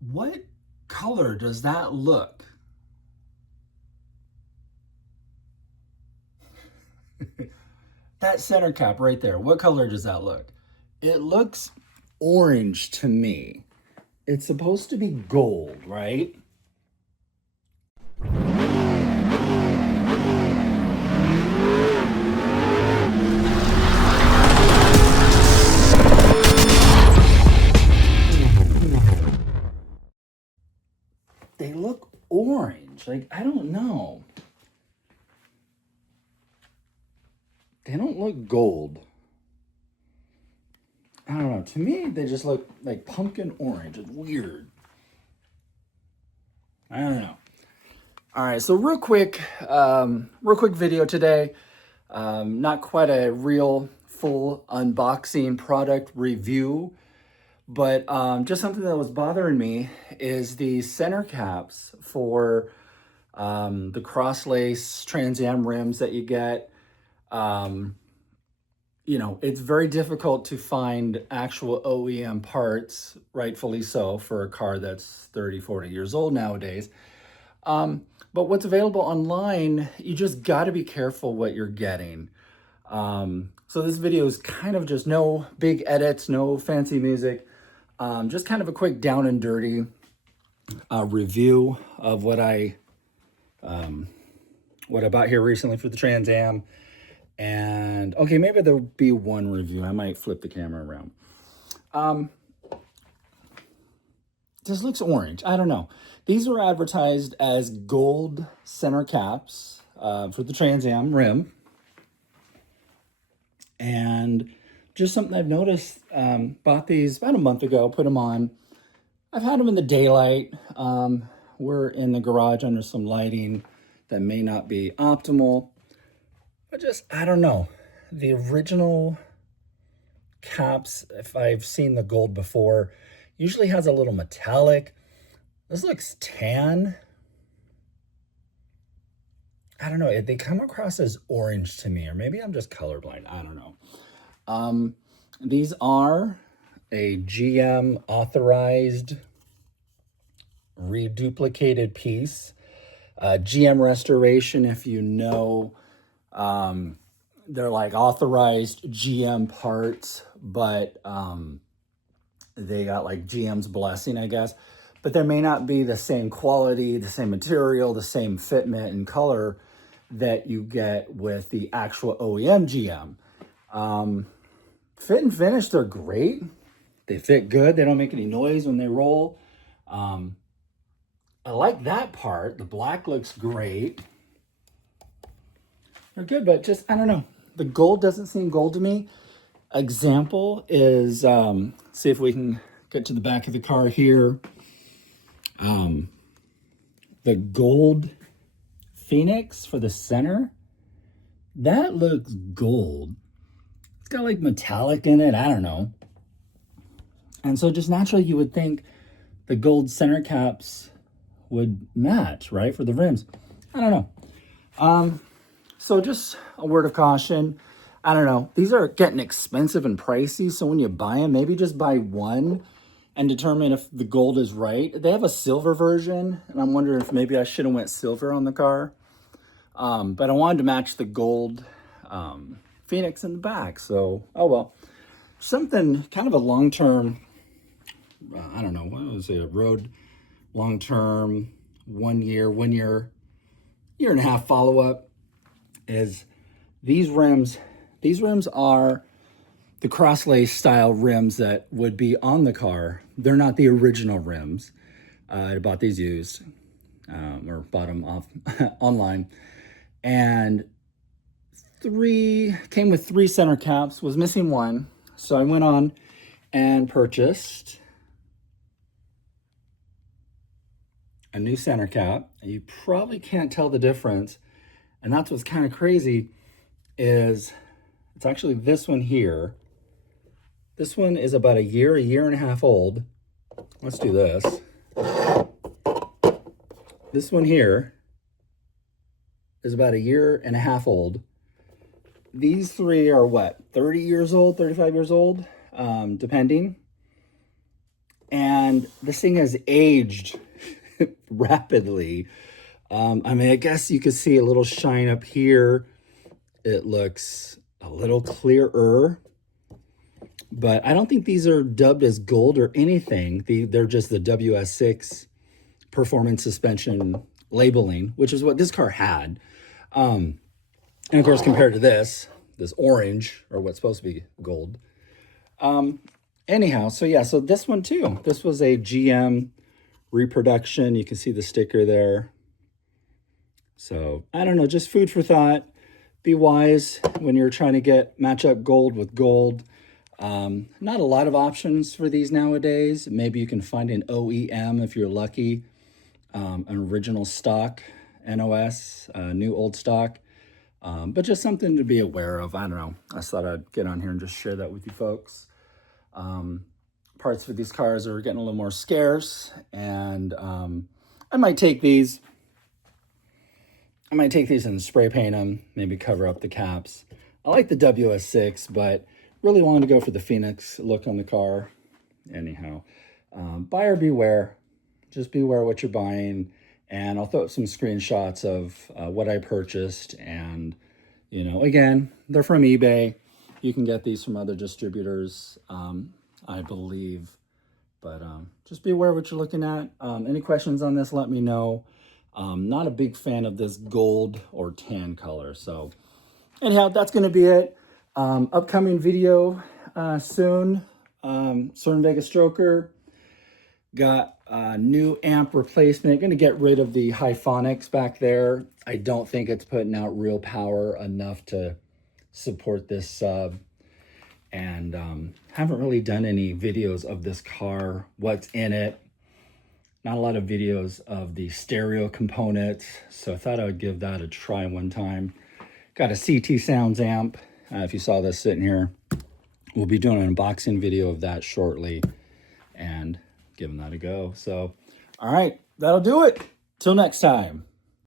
What color does that look? That center cap right there, what color does that look? It looks orange to me. It's supposed to be gold, right? They look orange. Like, I don't know. They don't look gold. I don't know. To me, they just look like pumpkin orange. It's weird. I don't know. All right, so real quick video today. Not quite a real full unboxing product review, but just something that was bothering me is the center caps for the cross lace Trans Am rims that you get. You know, it's very difficult to find actual OEM parts, rightfully so, for a car that's 30, 40 years old nowadays. But what's available online, you just got to be careful what you're getting. So this video is kind of just no big edits, no fancy music, just kind of a quick down and dirty review of what I bought here recently for the Trans Am. And okay, maybe there'll be one review. I might flip the camera around. This looks orange. I don't know. These were advertised as gold center caps for the Trans Am rim. And just something I've noticed, bought these about a month ago, put them on. I've had them in the daylight. We're in the garage under some lighting that may not be optimal. But just, I don't know. The original caps, if I've seen the gold before, usually has a little metallic. This looks tan. I don't know. They come across as orange to me, or maybe I'm just colorblind. I don't know. These are a GM authorized reduplicated piece. GM restoration, if you know, they're like authorized GM parts, but they got like GM's blessing, I guess. But there may not be the same quality, the same material, the same fitment and color that you get with the actual OEM GM. Fit and finish, they're great. They fit good. They don't make any noise when they roll. I like that part. The black looks great. They're good, but just, I don't know. The gold doesn't seem gold to me. Example is, see if we can get to the back of the car here. The gold Phoenix for the center, that looks gold. It's got like metallic in it, I don't know. And so just naturally you would think the gold center caps would match, right, for the rims. I don't know. So just a word of caution. I don't know. These are getting expensive and pricey, so when you buy them, maybe just buy one and determine if the gold is right. They have a silver version, and I'm wondering if maybe I should have went silver on the car. But I wanted to match the gold Phoenix in the back, so, oh well. Something, kind of a long-term, I don't know, what was it, a road long-term, 1 year, year and a half follow-up is these rims are the cross-lace style rims that would be on the car. They're not the original rims. I bought these used, or bought them off online. And came with 3 center caps, was missing one. So I went on and purchased a new center cap. You probably can't tell the difference. And that's what's kind of crazy is it's actually this one here. This one is about a year and a half old. Let's do this. This one here is about a year and a half old. These 3 are what, 30 years old, 35 years old, depending. And this thing has aged rapidly. I mean, I guess you could see a little shine up here. It looks a little clearer, but I don't think these are dubbed as gold or anything. They're just the WS6 performance suspension labeling, which is what this car had. And of course, compared to this orange, or what's supposed to be gold. Anyhow, so yeah, so this one too. This was a GM reproduction. You can see the sticker there. So I don't know, just food for thought. Be wise when you're trying to match up gold with gold. Not a lot of options for these nowadays. Maybe you can find an OEM if you're lucky, an original stock NOS, new old stock. But just something to be aware of. I don't know. I thought I'd get on here and just share that with you folks. Parts for these cars are getting a little more scarce, and I might take these and spray paint them, maybe cover up the caps. I like the WS6, but really wanted to go for the Phoenix look on the car. Anyhow, buyer beware. Just beware what you're buying. And I'll throw up some screenshots of what I purchased. And, you know, again, they're from eBay. You can get these from other distributors, I believe. But just be aware what you're looking at. Any questions on this, let me know. Not a big fan of this gold or tan color. So anyhow, that's going to be it. Upcoming video soon. Certain Vegas Stroker. Got a new amp replacement. Going to get rid of the Hyphonics back there. I don't think it's putting out real power enough to support this sub. And haven't really done any videos of this car, what's in it. Not a lot of videos of the stereo components. So I thought I would give that a try one time. Got a CT Sounds amp. If you saw this sitting here, we'll be doing an unboxing video of that shortly. And giving that a go. So, all right, that'll do it. Till next time.